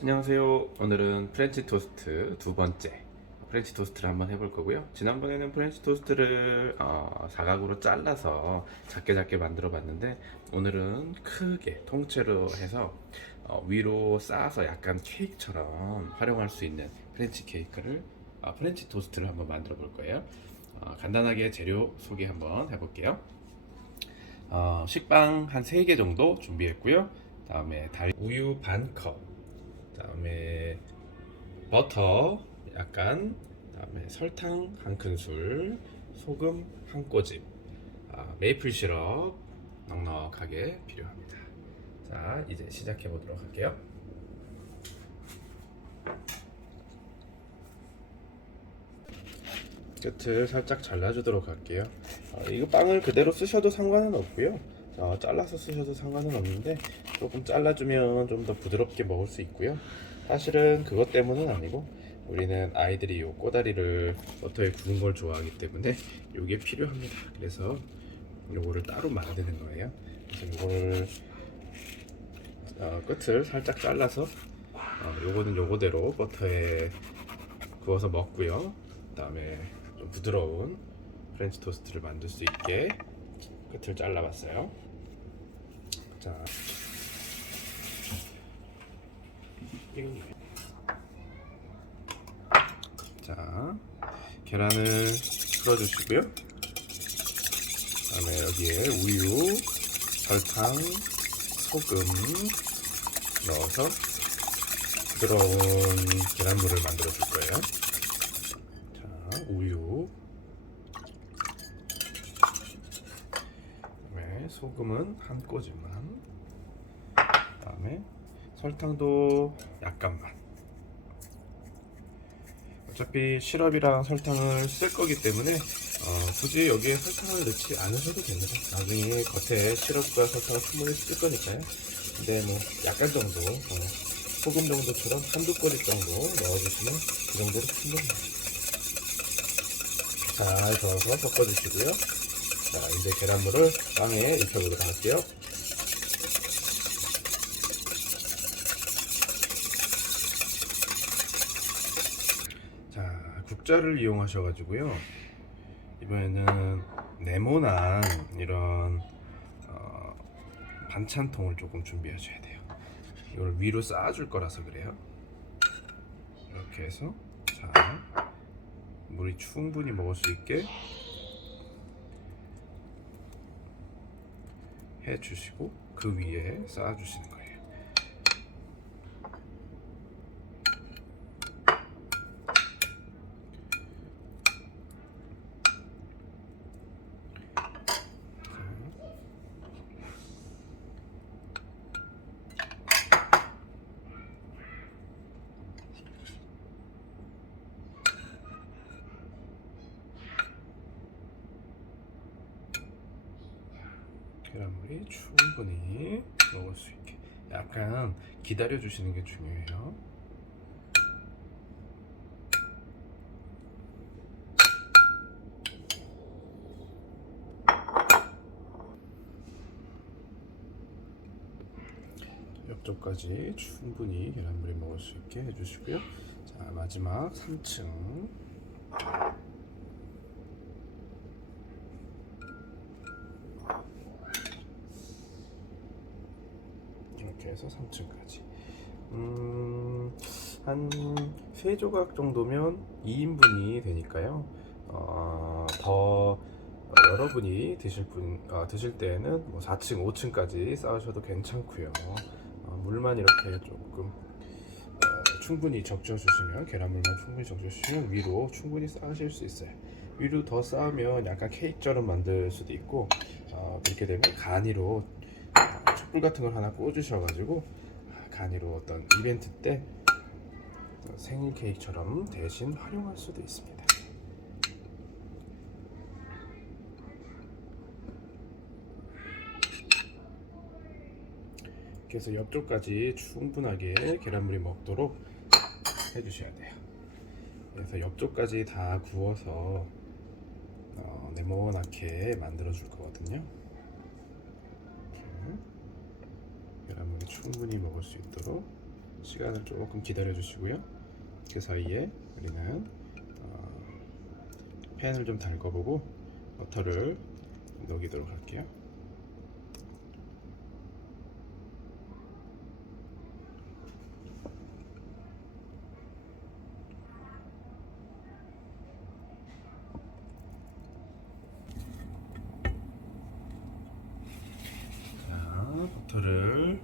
안녕하세요. 오늘은 프렌치 토스트 두 번째 프렌치 토스트를 한번 해볼 거고요. 지난번에는 프렌치 토스트를 어, 사각으로 잘라서 작게 작게 만들어 봤는데 오늘은 크게 통째로 해서 어, 위로 쌓아서 약간 케이크처럼 활용할 수 있는 프렌치 케이크를 어, 프렌치 토스트를 한번 만들어 볼 거예요. 어, 간단하게 재료 소개 한번 해볼게요. 어, 식빵 한 3개 정도 준비했고요. 다음에 달 우유 반 컵. 다음에 버터 약간. 다음에 설탕 한 큰술. 소금 한 꼬집. 아, 메이플 시럽 넉넉하게 필요합니다. 자, 이제 시작해 보도록 할게요. 끝을 살짝 잘라주도록 할게요. 어, 이거 빵을 그대로 쓰셔도 상관은 없고요. 어, 잘라서 쓰셔도 상관은 없는데 조금 잘라주면 좀 더 부드럽게 먹을 수 있고요. 사실은 그것 때문은 아니고 우리는 아이들이 요 꼬다리를 버터에 구운 걸 좋아하기 때문에 요게 필요합니다. 그래서 요거를 따로 만드는 거예요. 그래서 요걸 어, 끝을 살짝 잘라서 어, 요거는 요거대로 버터에 구워서 먹고요. 그 다음에 좀 부드러운 프렌치 토스트를 만들 수 있게 끝을 잘라봤어요. 자, 자 계란을 풀어주시고요. 그다음에 여기에 우유, 설탕, 소금 넣어서 부드러운 계란물을 만들어 줄 거예요. 자, 우유. 그다음에 소금은 한 꼬집만. 그다음에 설탕도 약간만. 어차피 시럽이랑 설탕을 쓸 거기 때문에 어, 굳이 여기에 설탕을 넣지 않으셔도 됩니다. 나중에 겉에 시럽과 설탕을 충분히 쓸 거니까요. 근데 뭐 약간 정도 어, 소금 정도처럼 한두 꼬집 정도 넣어주시면 그 정도로 충분해요. 잘 저어서 섞어주시고요. 자, 이제 계란물을 빵에 입혀보도록 할게요. 자, 국자를 이용하셔가지고요. 이번에는 네모난 이런 어, 반찬통을 조금 준비하셔야 돼요. 이걸 위로 쌓아줄 거라서 그래요. 이렇게 해서 자 물이 충분히 먹을 수 있게 해주시고 그 위에 쌓아주시는 거예요. 계란물이 충분히 먹을 수 있게 약간 기다려 주시는 게 중요해요. 옆쪽까지 충분히 계란물이 먹을 수 있게 해주시고요. 자 마지막 3층 이렇게 해서 3층까지. 음, 한세 조각 정도면 2인분이 되니까요. 어, 더 여러분이 드실 분 아, 드실 때에는 뭐 4층, 5층까지 쌓으셔도 괜찮고요. 어, 물만 이렇게 조금 어, 충분히 적셔주시면 계란물만 충분히 적셔주시면 위로 충분히 쌓으실 수 있어요. 위로 더 쌓으면 약간 케이크처럼 만들 수도 있고 어, 그렇게 되면 간이로 어, 촛불 같은 걸 하나 꽂으셔가지고 아, 간이로 어떤 이벤트 때 어, 생일 케이크처럼 대신 활용할 수도 있습니다. 그래서 옆쪽까지 충분하게 계란물이 먹도록 해주셔야 돼요. 그래서 옆쪽까지 다 구워서 어, 네모나게 만들어 줄 거거든요. 계란물이 충분히 먹을 수 있도록 시간을 조금 기다려 주시고요. 그 사이에 우리는 어, 팬을 좀 달궈보고 버터를 녹이도록 할게요. 자, 버터를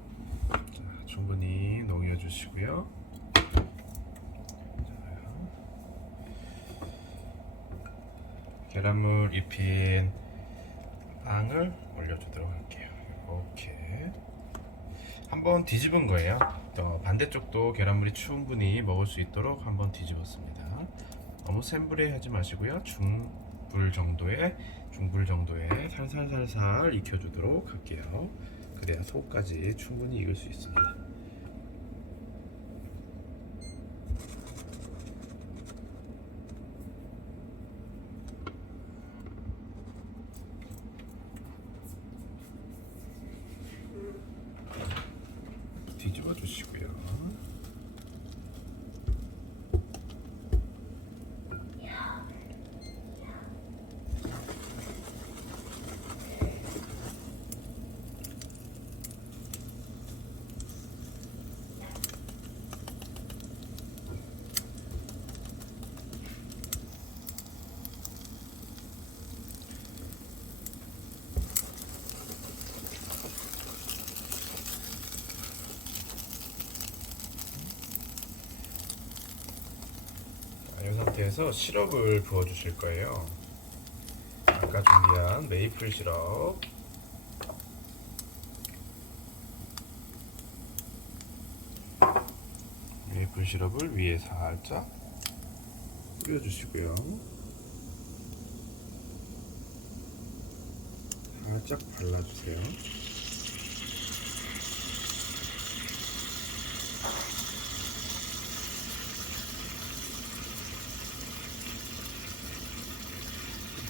자, 충분히 녹여 주시고요. 계란물 입힌 빵을 올려주도록 할게요. 이렇게 한번 뒤집은 거예요. 어, 반대쪽도 계란물이 충분히 먹을 수 있도록 한번 뒤집었습니다. 너무 센 불에 하지 마시고요. 중불 정도의 중불 정도에 살살살살 익혀주도록 할게요. 그래야 속까지 충분히 익을 수 있습니다. 뒤집어 주시고요. 자, 이 상태에서 시럽을 부어 주실 거예요. 아까 준비한 메이플 시럽. 메이플 시럽을 위에 살짝 뿌려 주시고요. 살짝 발라 주세요.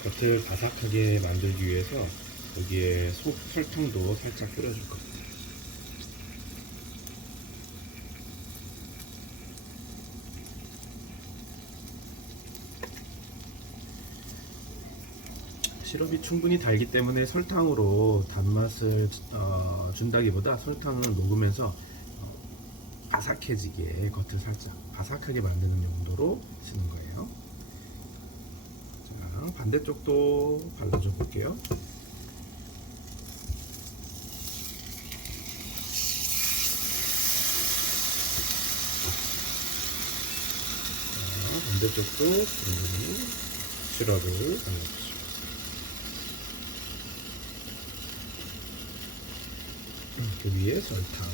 겉을 바삭하게 만들기 위해서 여기에 속 설탕도 살짝 뿌려줄 겁니다. 시럽이 충분히 달기 때문에 설탕으로 단맛을 어, 준다기보다 설탕은 녹으면서 어, 바삭해지게 겉을 살짝 바삭하게 만드는 용도로 쓰는 거예요. 자, 반대쪽도 발라줘 볼게요. 자, 반대쪽도 시럽을 발라주시고 그 위에 설탕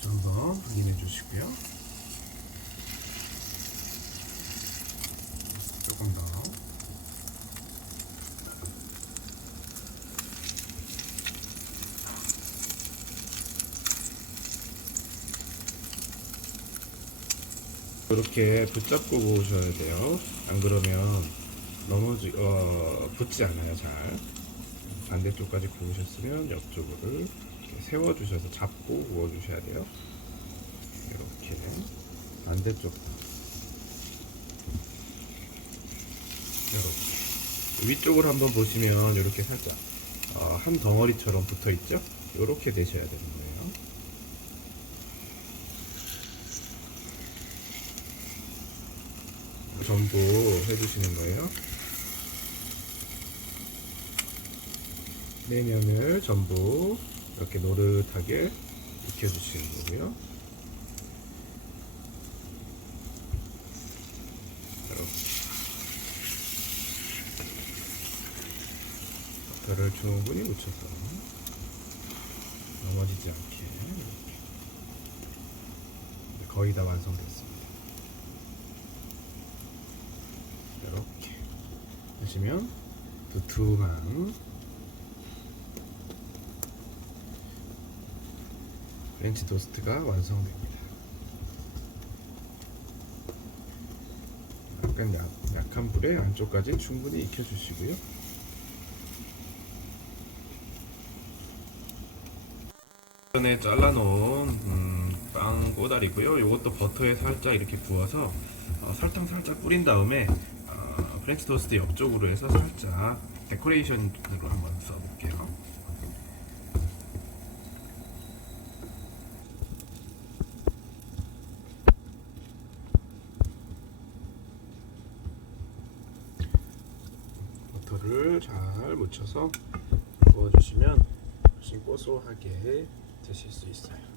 자, 반대쪽 한번 확인해 주시고요. 조금 더. 이렇게 붙잡고 구우셔야 돼요. 안 그러면 넘어지, 어, 붙지 않아요, 잘. 반대쪽까지 구우셨으면 옆쪽을 세워주셔서 잡고 구워주셔야 돼요. 이렇게 반대쪽 이렇게 위쪽을 한번 보시면 이렇게 살짝 어, 한 덩어리처럼 붙어 있죠? 이렇게 되셔야 되는 거예요. 전부 해주시는 거예요. 내면을 전부 이렇게 노릇하게 익혀주시는 거고요. 버터를 충분히 묻혀서 넘어지지 않게 이렇게. 네, 거의 다 완성됐습니다. 이렇게 보시면 두툼한 렌치 토스트가 완성됩니다. 약간 약, 약한 불에 안쪽까지 충분히 익혀주시고요. 전에 잘라놓은 음, 빵 꼬다리고요. 이것도 버터에 살짝 이렇게 부어서 어, 설탕 살짝 뿌린 다음에 어, 프렌치 토스트 옆쪽으로 해서 살짝 데코레이션으로 한번 써볼게요. 버터를 잘 묻혀서 부어주시면 훨씬 고소하게 드실 수 있어요.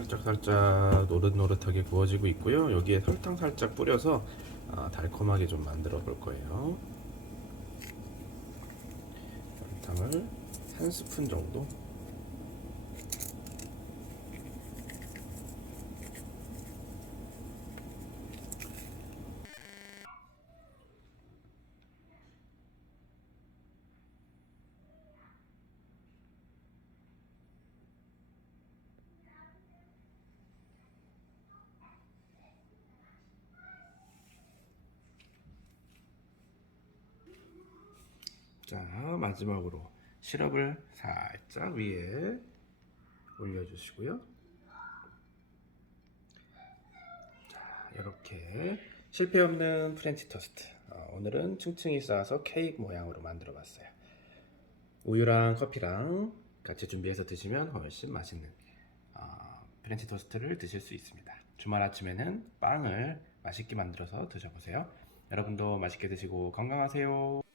살짝 살짝 노릇노릇하게 구워지고 있고요. 여기에 설탕 살짝 뿌려서 아, 달콤하게 좀 만들어 볼 거예요. 설탕을 한 스푼 정도. 자 마지막으로 시럽을 살짝 위에 올려주시고요. 자 이렇게 실패 없는 프렌치 토스트. 어, 오늘은 층층이 쌓아서 케이크 모양으로 만들어봤어요. 우유랑 커피랑 같이 준비해서 드시면 훨씬 맛있는 어, 프렌치 토스트를 드실 수 있습니다. 주말 아침에는 빵을 맛있게 만들어서 드셔보세요. 여러분도 맛있게 드시고 건강하세요.